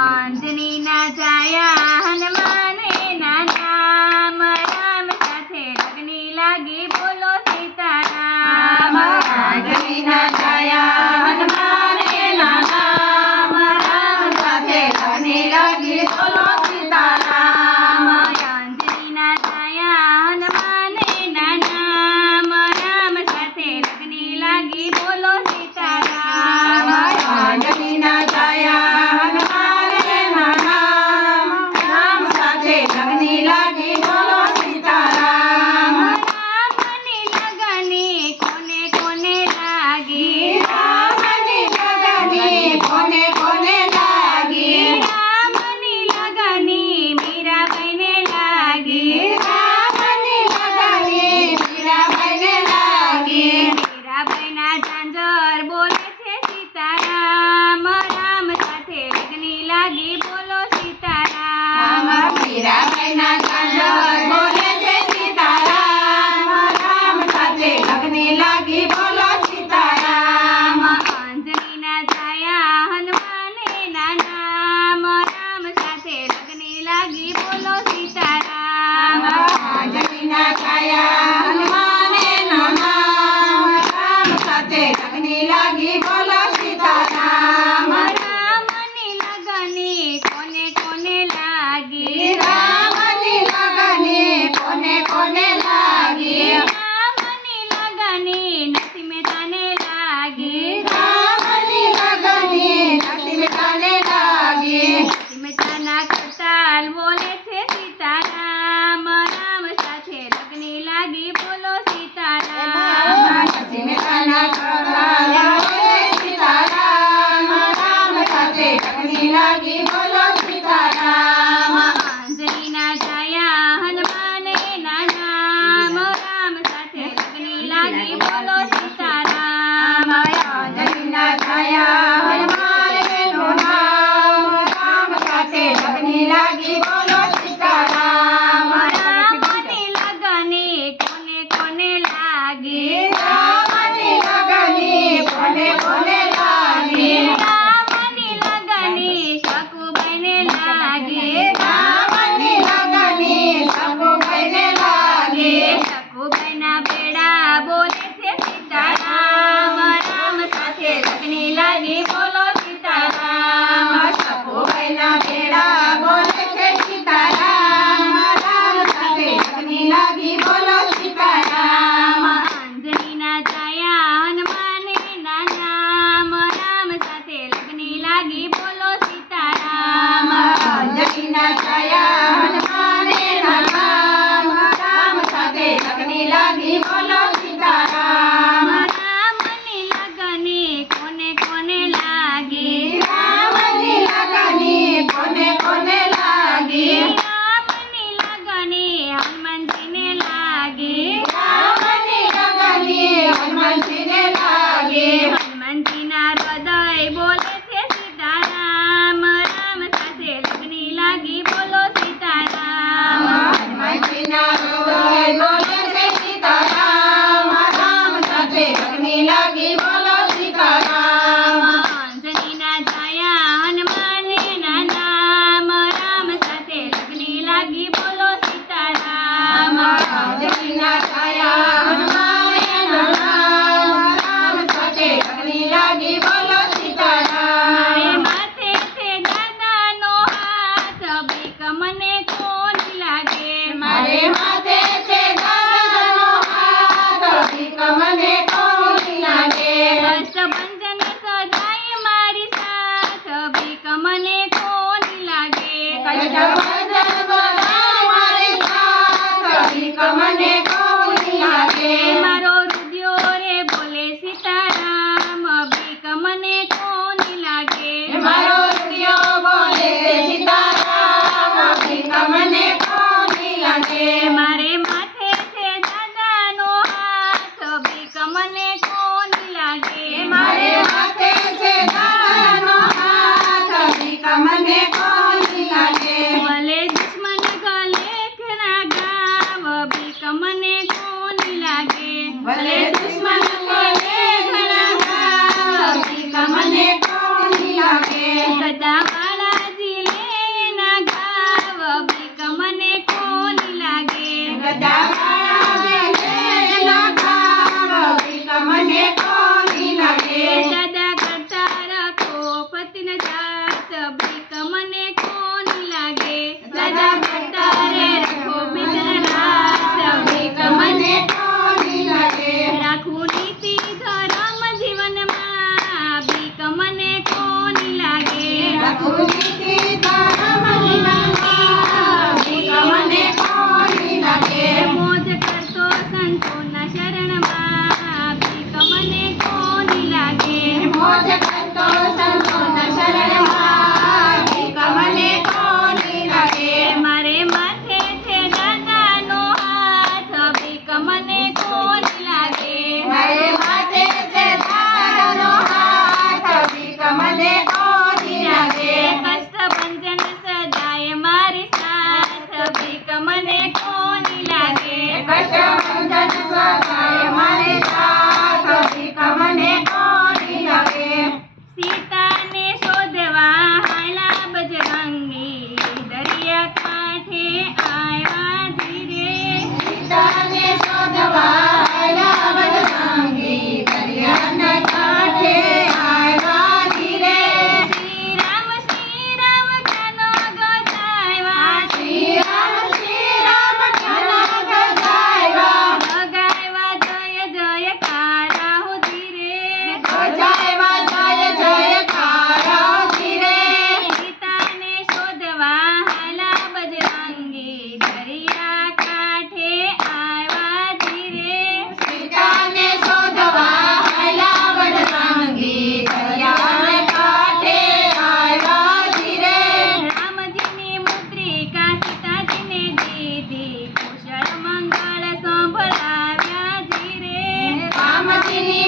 અંજનીના જાયા હનુમાને નાના રામ સાથે લગની લાગી બોલો સીતારામ અંજનીના જાયા હનુમાને નાના રામ સાથે લગની લાગી બોલો સીતારામ અંજનીના જાયા હનુમાને નાના રામ સાથે લગની લાગી બોલો સીતારામ અંજનીના જાયા હનુમાને નાના રામ સાથે લગની લાગી બોલો સીતારામ રામની લગની કોને કોને લાગી રામની લગની કોને કોને લાગી રામની લગની મીરાબાઈને લાગી રામની લગની મીરાબાઈને લાગી મીરાબાઈના ઝાંઝર બોલે છે સીતારામ રામ સાથે લગની લાગી બોલો સીતારામ મીરાબાઈના ઝાંઝર બોલે છે સીતારામ રામ સાથે લગની લાગી બોલો સીતારામ અંજનીના જાયા હનુમાને નાના રામ સાથે લગની લાગી બોલો સીતારામ અંજનીના છાયા હનુમાને નાના રામ સાથે લગની લાગી બોલો સીતારામ રામની લગની કોને કોને લાગી રામની લગની કોને કોને લાગી રામની લગની નરસિંહ મહેતાને લાગી રામની લગની નરસિંહ મહેતાને લાગી નરસિંહ મહેતાના કરતાલ બોલે છે સીતારામ રામ સાથે લગની લાગી બોલો સીતારામ નરસિંહ મહેતાના કરતાલ બોલે સીતારામ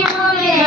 બોલે